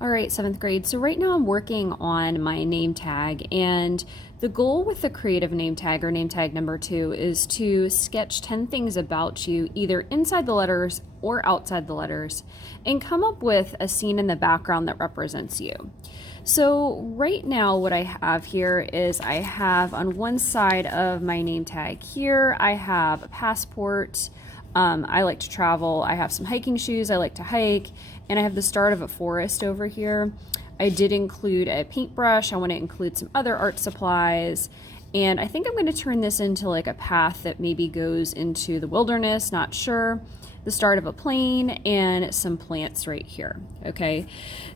All right, seventh grade. So right now I'm working on my name tag, and the goal with the creative name tag, or name tag number 2, is to sketch 10 things about you, either inside the letters or outside the letters, and come up with a scene in the background that represents you. So right now what I have here is I have on one side of my name tag here, I have a passport. I like to travel. I have some hiking shoes. I like to hike. And I have the start of a forest over here. I did include a paintbrush. I want to include some other art supplies. And I think I'm going to turn this into like a path that maybe goes into the wilderness, not sure. The start of a plane and some plants right here. Okay,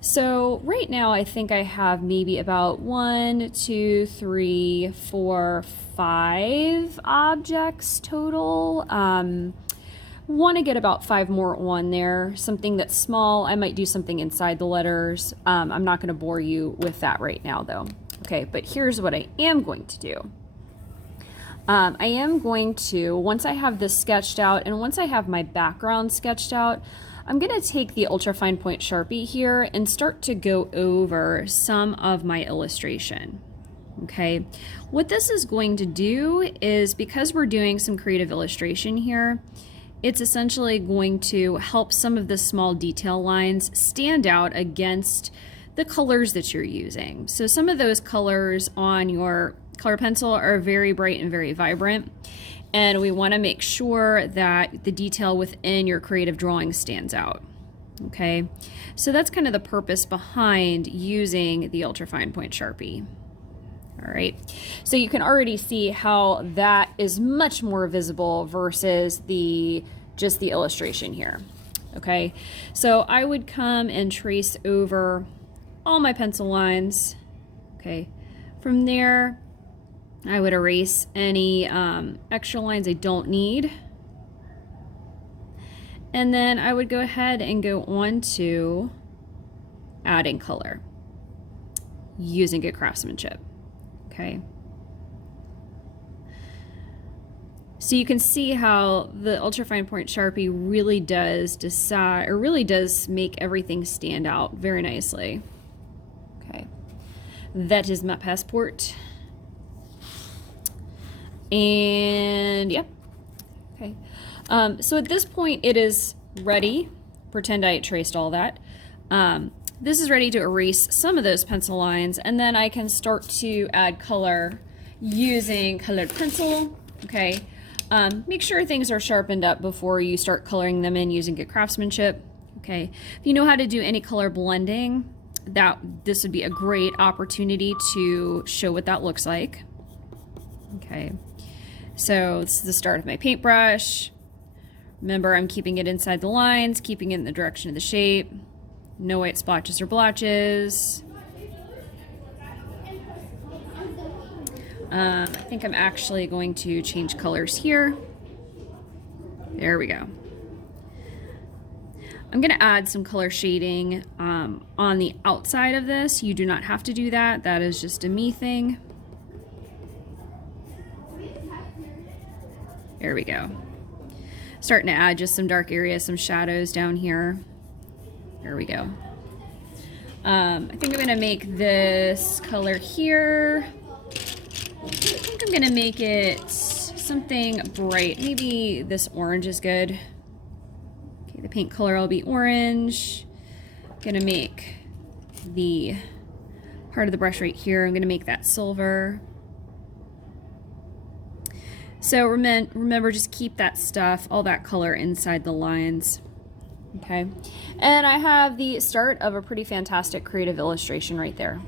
so right now I think I have maybe about 1, 2, 3, 4, 5 objects total. Want to get about 5 more on there, something that's small. I might do something inside the letters. I'm not going to bore you with that right now though. Okay, but here's what I am going to do. I am going to, once I have this sketched out and once I have my background sketched out, I'm going to take the ultra fine point Sharpie here and start to go over some of my illustration. Okay, what this is going to do is, because we're doing some creative illustration here, it's essentially going to help some of the small detail lines stand out against the colors that you're using. So some of those colors on your color pencil are very bright and very vibrant, and we want to make sure that the detail within your creative drawing stands out. Okay, so that's kind of the purpose behind using the ultra fine point Sharpie. All right, so you can already see how that is much more visible versus just the illustration here. Okay, so I would come and trace over all my pencil lines. Okay, from there I would erase any extra lines I don't need, and then I would go ahead and go on to adding color using good craftsmanship. Okay, so you can see how the ultra fine point Sharpie really does make everything stand out very nicely. Okay, that is my passport. And yeah, okay. So at this point it is ready. Pretend I traced all that. This is ready to erase some of those pencil lines, and then I can start to add color using colored pencil. Okay, make sure things are sharpened up before you start coloring them in using good craftsmanship. Okay, if you know how to do any color blending, this would be a great opportunity to show what that looks like. Okay, so this is the start of my paintbrush. Remember, I'm keeping it inside the lines, keeping it in the direction of the shape. No white splotches or blotches. I think I'm actually going to change colors here. There we go. I'm going to add some color shading on the outside of this. You do not have to do that. That is just a me thing. There we go. Starting to add just some dark areas, some shadows down here. There we go. I think I'm going to make this color here. I think I'm going to make it something bright. Maybe this orange is good. Okay, the paint color will be orange. I'm going to make the part of the brush right here, I'm going to make that silver. So remember, just keep that stuff, all that color inside the lines. Okay, and I have the start of a pretty fantastic creative illustration right there.